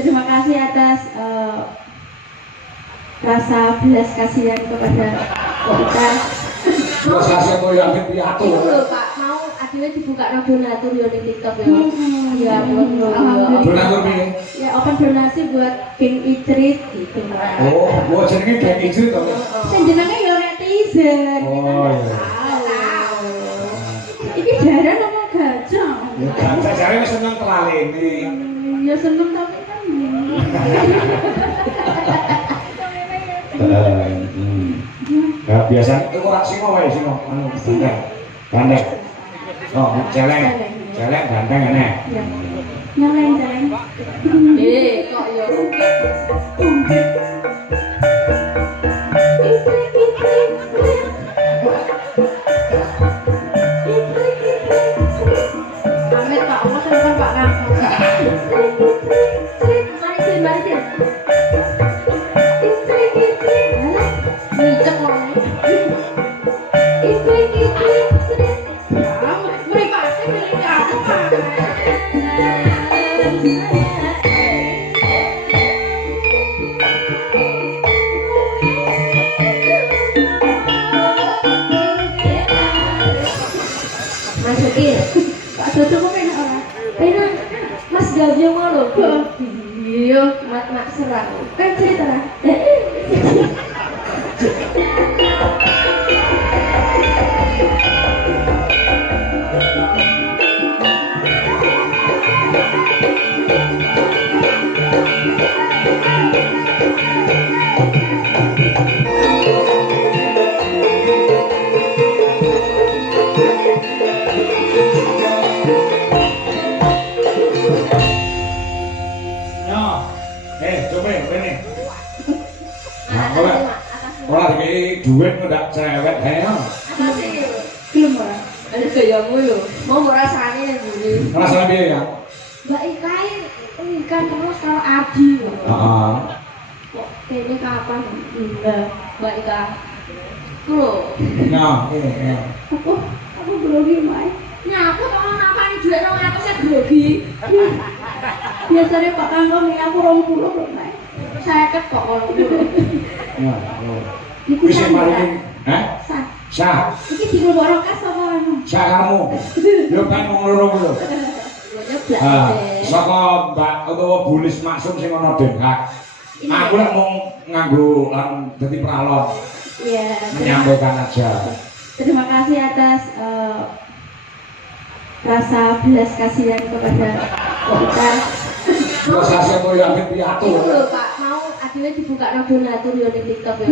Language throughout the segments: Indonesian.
Terima kasih atas rasa belas kasihan kepada Dokter. Rasa siapa yang piatu? Itu loh Pak, mau akhirnya dibuka donatur ya di TikTok ya. Iya, Alhamdulillah. Donatur piye? Ya open donasi buat King Itrit gitu. Oh, buat jenenge King Itrit to. Sing jenenge ya netizen. Oh iya. Iki jaran apa gajah? Ya gajah jare wis seneng telalene. Ya seneng tapi kan. Ya biasa itu ora singo wae singo anu bandeng. Oh, celeng. Celeng bandeng enek. Nyalain celeng. Kok ya. Amit Pak, Mas kan Pak Kang. Mari. Masukin. Pak Dodo kok enak ora? Enak. Mas Gavio mau lho. Iya, mak serang. Kan cerita lah. Duit ndak cerewet hae. Belum ora. Ada gayamu lho. Mau rasane ngene. Rasane piye ya? Mbak Ikai ikan terus kalau Adi. Heeh. Kok kene kapan? Mbak Ika. Lho. Nah, iya. Aku grogi Mai. Nyapu kok napani duit 200 ya grogi. Biasanya Pak Kangkong ini aku 20 lho Mai. Saya kok 20. Nah, Iku wis mari. Sah. Sah. Iki digolong kas apa anu? Sah kamu. Yo kan wong loro lho. Saka Mbak utawa Bulis Maksum sing ana Den Haag. Aku lek mau nganggo dadi pralon. Iya. Menyampaikan aja. Terima kasih atas rasa belas kasihan kepada Dokter. Rasa siapa yang piatu? Itu loh Pak, mau akhirnya dibuka donatur ya di TikTok ya.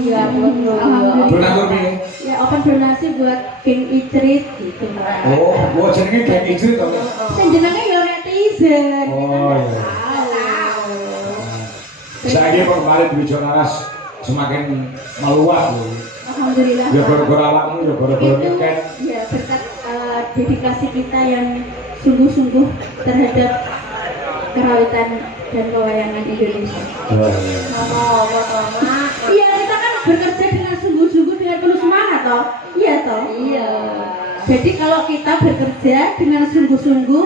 Iya, alhamdulillah. Donatur piye? Ya open donasi buat King Itrit gitu. Oh, buat jenenge King Itrit to. Sing jenenge ya netizen. Oh iya. Saya kemarin di Jonaras semakin meluas loh. Alhamdulillah. Ya gara-gara awakmu, ya gara-gara tiket. Ya berkat dedikasi kita yang sungguh-sungguh terhadap kerawitan dan pewayangan Indonesia. Oh iya. Iya, kita kan bekerja dengan sungguh-sungguh dengan penuh semangat toh. Iya toh. Iya. Jadi kalau kita bekerja dengan sungguh-sungguh,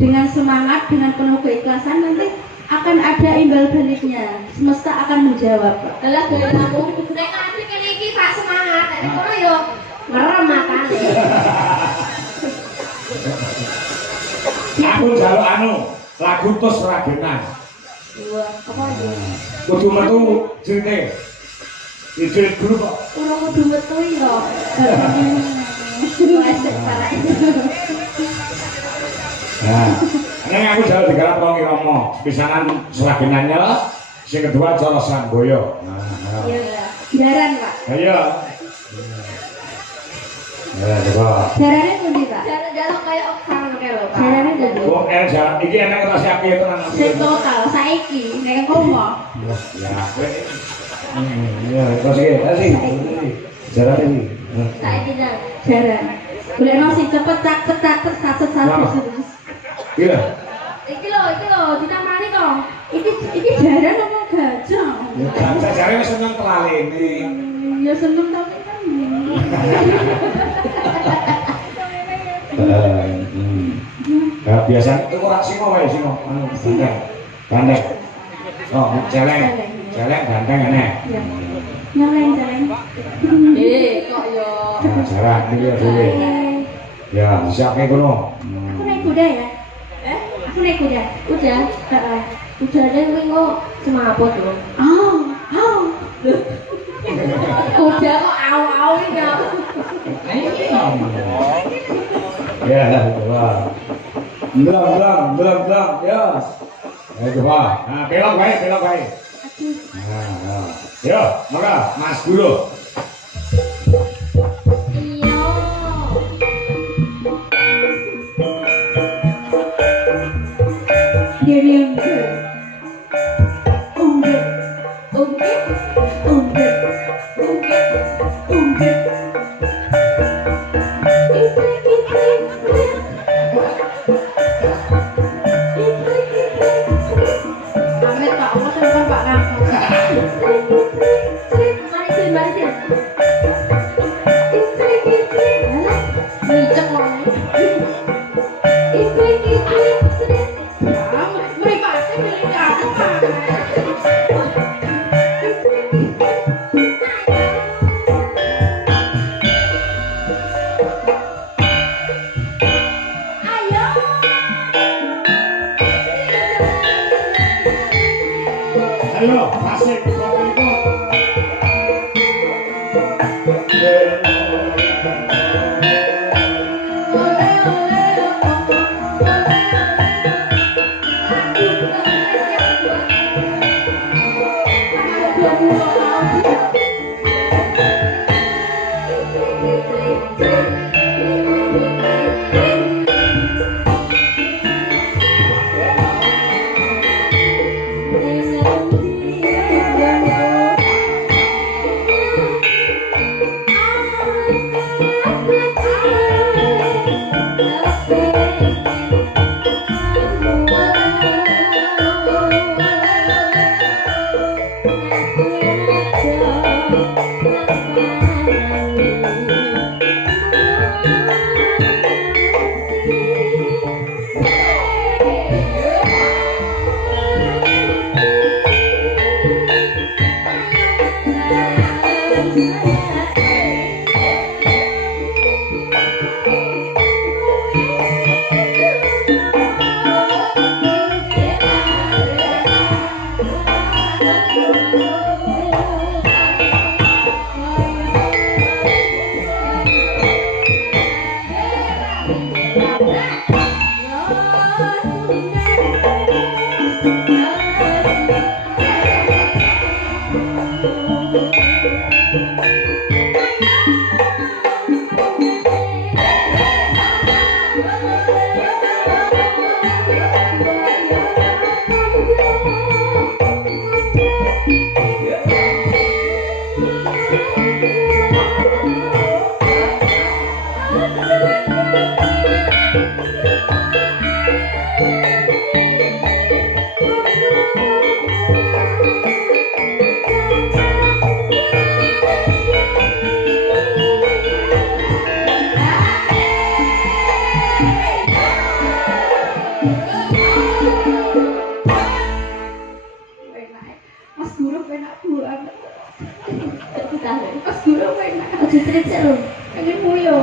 dengan semangat, dengan penuh keikhlasan, nanti akan ada imbal baliknya. Semesta akan menjawab. Lah gaya kamu, nek nanti kene iki tak semangat, nek kono yo merem matane. Aku njaluk anu, lagu tos ragenan. Wah, apa itu? Kudu metu cerite. Iki dulu kok. Ora kudu metu yo. Nah, ini aku jauh digarap Rongi Romo, pisanan seragenannya, yang kedua Jolosan Boyo. Iya, jaran Pak. Ayo. Ya, coba. Jarannya pundi Pak? Jaran kayak oksan kayak lho Pak. Jarannya pundi? Oh, jalan. Iki enak terus siapa itu tenan. Sing total saiki nek komo. Ya, ya, terus iki, jalan ini. Saiki jaran. Golekno sing cepet cak satu. Iya. Iki lho ditamani to. Iki jaran apa gajah? Ya, gajah jare wis seneng telalene. Ya seneng tapi kan. Ya biasa itu ora singo wae singo anu bandeng. Ganteng. Oh, celeng. Celeng ganteng enek. Iya. Nyeleng. Kok yo. Nah, jarak ini ya dulu. Ya, siap kayak kono. Aku naik kuda ya? Aku naik kuda. Udah. Heeh. Udah deh kowe kok semaput lho. Oh. Udah kok au-au iki ya. Ya, coba. Belum, ya. Ayo coba. Nah, belok baik. Nah. Yo, maka Mas Guru. Iya. Diam. Ungget. Amit Pak, aku telepon Pak Kang. Mari sini. Micek loh. Meripati milik aku Pak. Ayo, kasih kopi itu. Mas Guru penak buang. Mas Guru penak. Ojo tricik lho. Pengen muyo.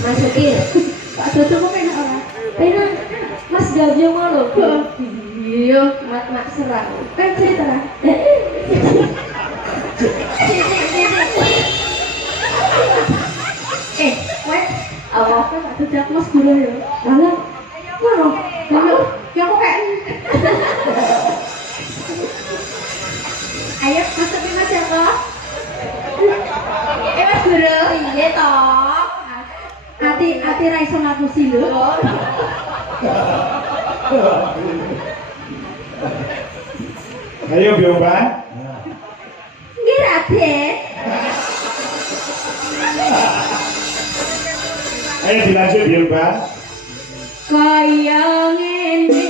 Masukin. Pak Dodo kok penak ora? Penak. Mas Gavio ngono. Iya, Mak serang. kan cerita. Wes, Apa? Pak Dodo Mas Guru ya. Lah, ngono. Ayo, ya kok kayak Ayo masukin Mas Joko. Mas Guru, iya toh. Ati ra iso ngapusi lho. Ayo Bioban. Nggih Raden. Ayo dilanjut Bioban. Kaya ngene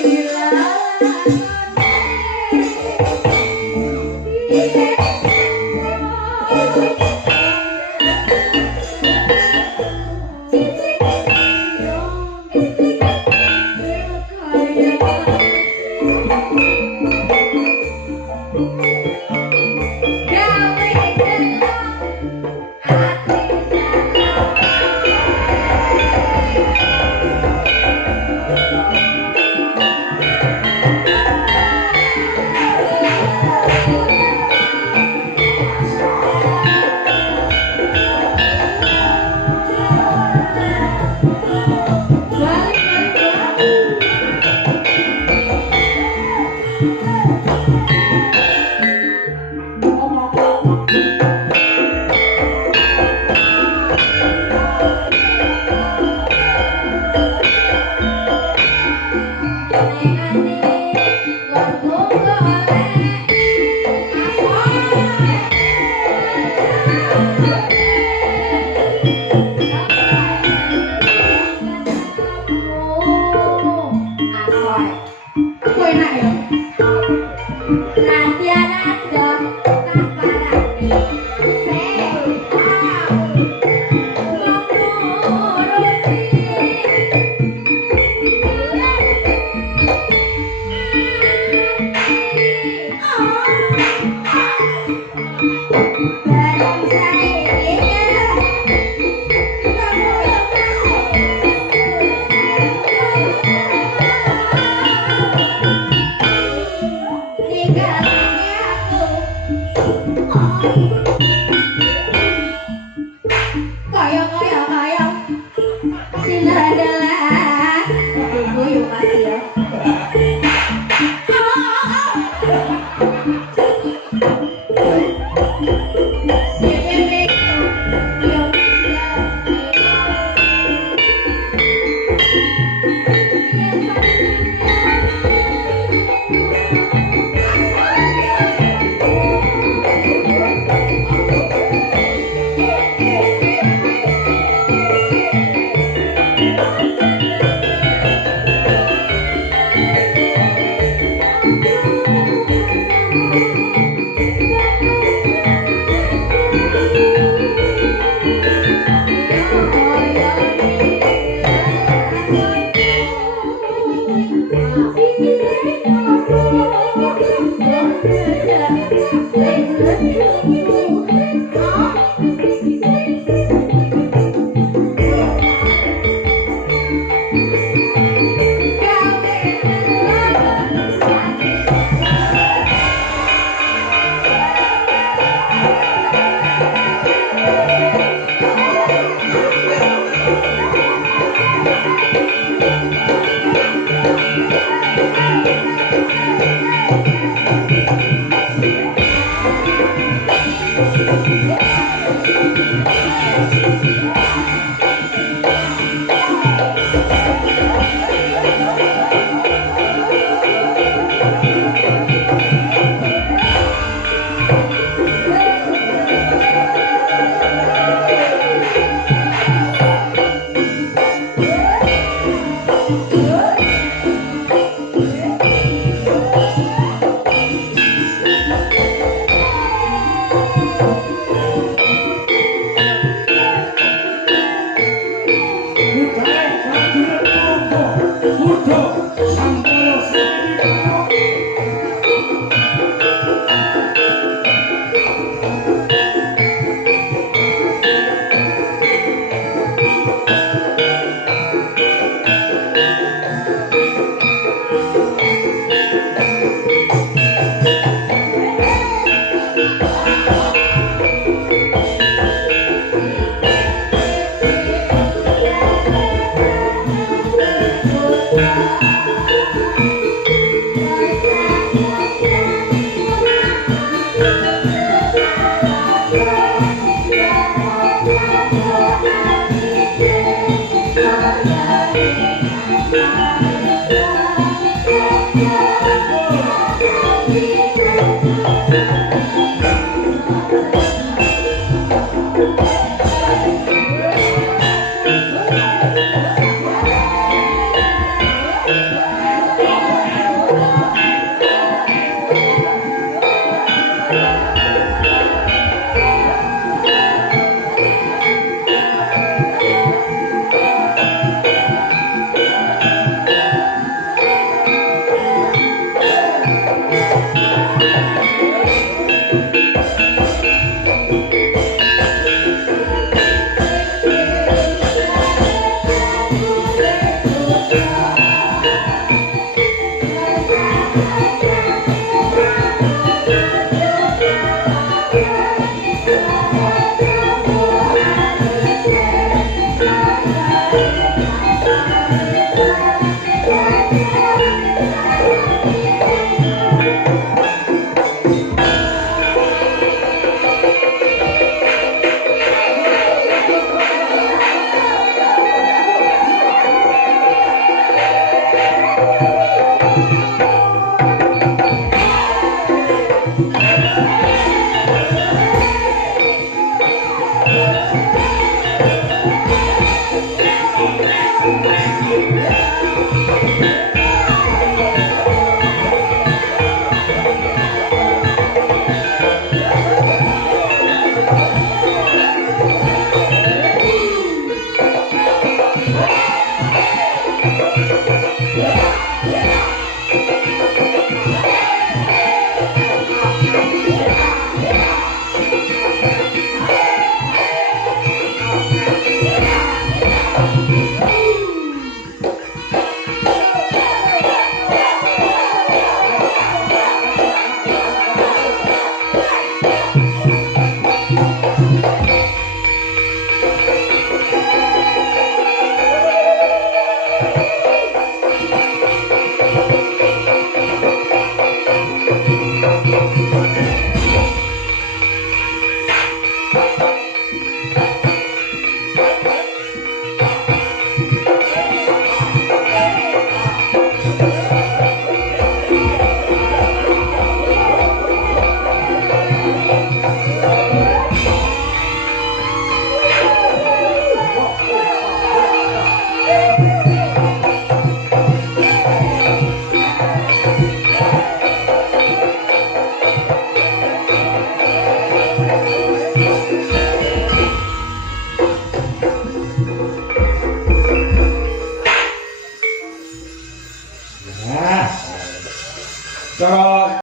cara